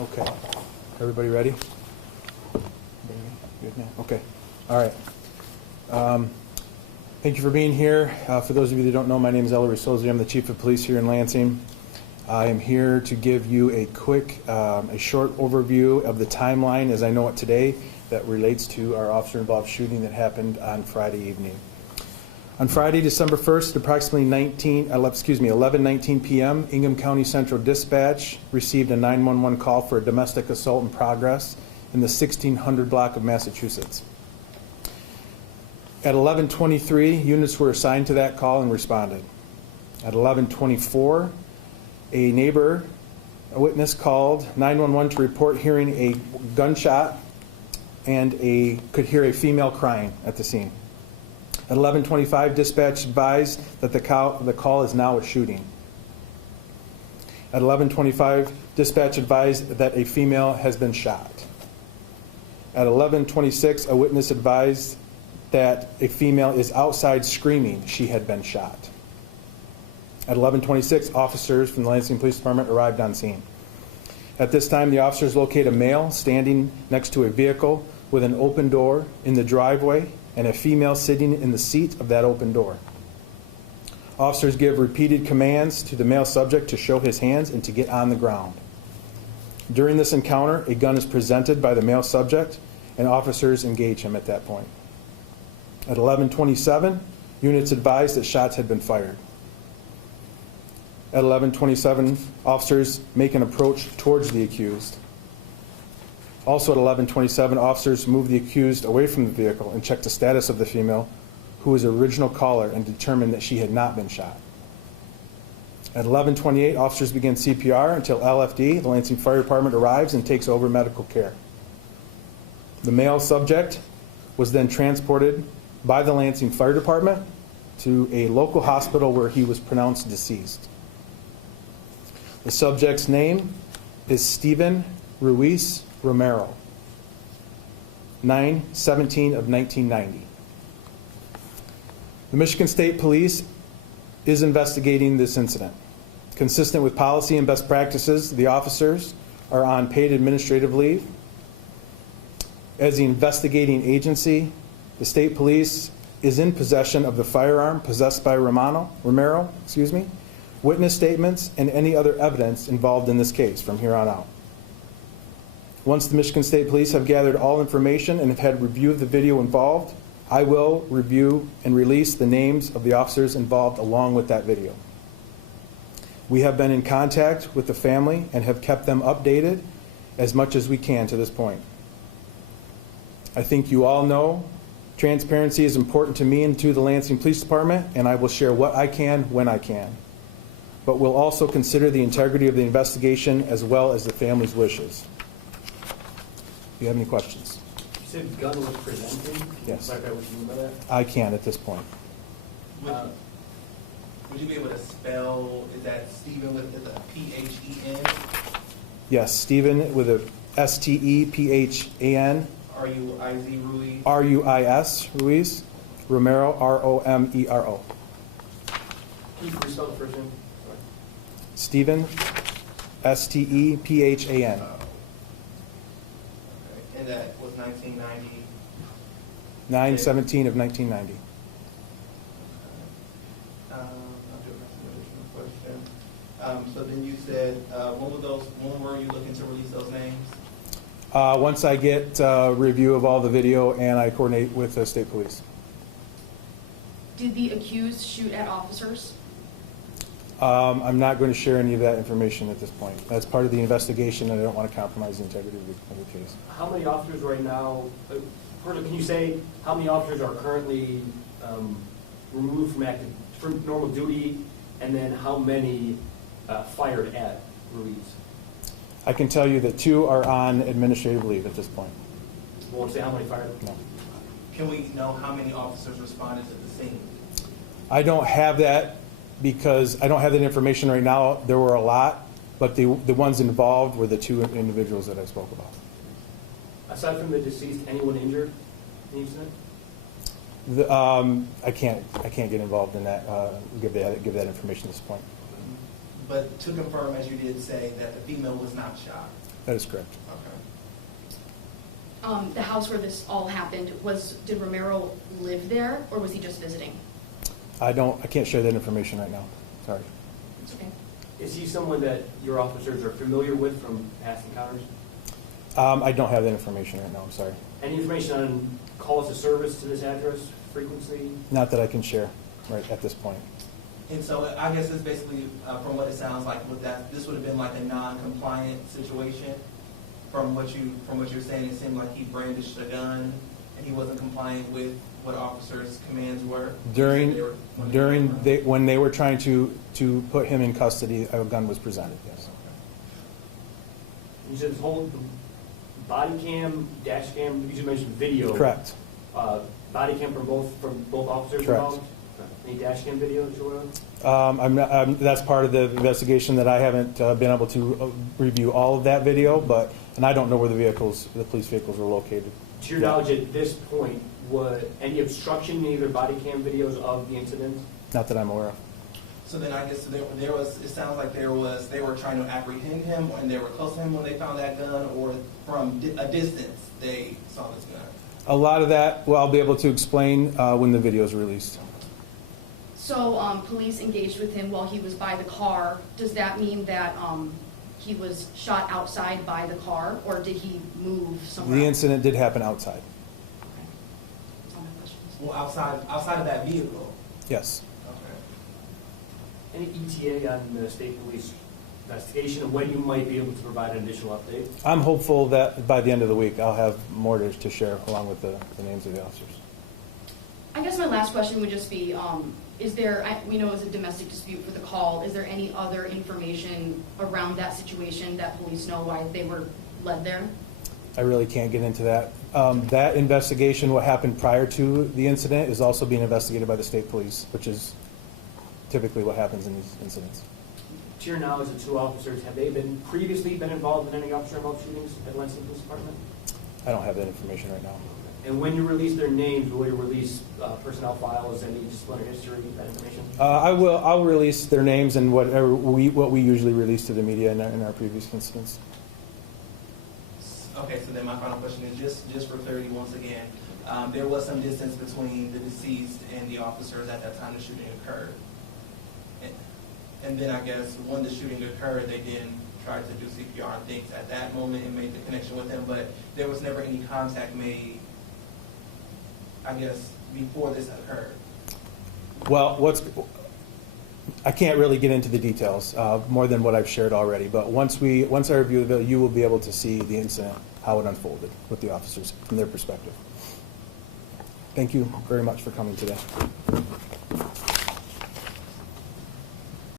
Okay. Everybody ready? Good now? Okay. All right. Thank you for being here. For those of you that don't know, my name is Ellery Sozi. I'm the Chief of Police here in Lansing. I am here to give you a quick, a short overview of the timeline as I know it today that relates to our officer-involved shooting that happened on Friday evening. On Friday, December 1st, at approximately 11:19 p.m., Ingham County Central Dispatch received a 911 call for a domestic assault in progress in the 1600 block of Massachusetts. At 11:23, units were assigned to that call and responded. At 11:24, a witness called 911 to report hearing a gunshot and could hear a female crying at the scene. At 11:25, dispatch advised that the call is now a shooting. At 11:25, dispatch advised that a female has been shot. At 11:26, a witness advised that a female is outside screaming she had been shot. At 11:26, officers from the Lansing Police Department arrived on scene. At this time, the officers locate a male standing next to a vehicle with an open door in the driveway and a female sitting in the seat of that open door. Officers give repeated commands to the male subject to show his hands and to get on the ground. During this encounter, a gun is presented by the male subject, and officers engage him at that point. At 11:27, units advised that shots had been fired. At 11:27, officers make an approach towards the accused. Also at 11:27, officers move the accused away from the vehicle and check the status of the female, who was the original caller, and determined that she had not been shot. At 11:28, officers begin CPR until LFD, the Lansing Fire Department, arrives and takes over medical care. The male subject was then transported by the Lansing Fire Department to a local hospital where he was pronounced deceased. The subject's name is Stephen Ruiz Romero, 9/17 of 1990. The Michigan State Police is investigating this incident. Consistent with policy and best practices, the officers are on paid administrative leave. As the investigating agency, the state police is in possession of the firearm possessed by Romero, witness statements, and any other evidence involved in this case from here on out. Once the Michigan State Police have gathered all information and have had review of the video involved, I will review and release the names of the officers involved along with that video. We have been in contact with the family and have kept them updated as much as we can to this point. I think you all know transparency is important to me and to the Lansing Police Department, and I will share what I can when I can. But we'll also consider the integrity of the investigation as well as the family's wishes. Do you have any questions? You said gun was presented? Yes. Can you clarify what you mean by that? I can't at this point. Would you be able to spell, is that Stephen with a P-H-E-N? Yes, Stephen with a S-T-E-P-H-A-N. R-U-I-Z Ruiz? R-U-I-S, Ruiz. Romero, R-O-M-E-R-O. Can you spell the first name? Sorry. Stephen, S-T-E-P-H-A-N. Okay. And that was 1990? 9/17 of 1990. I'll do an additional question. So then you said, when were you looking to release those names? Once I get review of all the video and I coordinate with the state police. Did the accused shoot at officers? I'm not going to share any of that information at this point. That's part of the investigation, and I don't want to compromise the integrity of the case. How many officers right now, can you say how many officers are currently removed from normal duty, and then how many fired at Ruiz? I can tell you that 2 are on administrative leave at this point. Won't say how many fired? No. Can we know how many officers responded to the scene? I don't have that because I don't have that information right now. There were a lot, but the ones involved were the 2 individuals that I spoke about. Aside from the deceased, anyone injured in the incident? I can't get involved in that. Give that information at this point. but to confirm, as you did say, that the female was not shot. That is correct. Okay. The house where this all happened, did Romero live there, or was he just visiting? I can't share that information right now. Sorry. Okay. Is he someone that your officers are familiar with from past encounters? I don't have that information right now. I'm sorry. Any information on calls to service to this address, frequency? Not that I can share right at this point. And so I guess it's basically, from what it sounds like, this would have been like a non-compliant situation. From what you're saying, it seemed like he brandished a gun and he wasn't compliant with what officers' commands were. When they were trying to put him in custody, a gun was presented. Yes. You said this whole body cam, dash cam. You just mentioned video. Correct. Body cam from both officers Correct. involved. Any dash cam video that you're aware of? That's part of the investigation that I haven't been able to review all of that video, and I don't know where the police vehicles were located. To your knowledge, at this point, was any obstruction in either body cam videos of the incident? Not that I'm aware of. So then I guess there was, it sounds like they were trying to apprehend him and they were close to him when they found that gun, or from a distance they saw this gun? A lot of that, well, I'll be able to explain when the video is released. So, police engaged with him while he was by the car. Does that mean that he was shot outside by the car, or did he move somewhere The else? incident did happen outside. Okay. That's all my questions. Well, outside of that vehicle? Yes. Okay. Any ETA on the state police investigation and when you might be able to provide an additional update? I'm hopeful that by the end of the week, I'll have more to share along with the names of the officers. I guess my last question would just be, we know it was a domestic dispute for the call. Is there any other information around that situation that police know why they were led there? I really can't get into that. That investigation, what happened prior to the incident, is also being investigated by the state police, which is typically what happens in these incidents. To your knowledge, the two officers, have they previously been involved in any officer-involved shootings at Lansing Police Department? I don't have that information right now. And when you release their names, will you release personnel files, any disciplinary history, that information? I'll release their names and what we usually release to the media in our previous incidents. Okay, so then my final question is just for clarity once again. There was some distance between the deceased and the officers at that time the shooting occurred. And then I guess when the shooting occurred, they then tried to do CPR and things at that moment and made the connection with him, but there was never any contact made, I guess, before this occurred. Well, I can't really get into the details more than what I've shared already, but once I review the video, you will be able to see the incident, how it unfolded with the officers from their perspective. Thank you very much for coming today.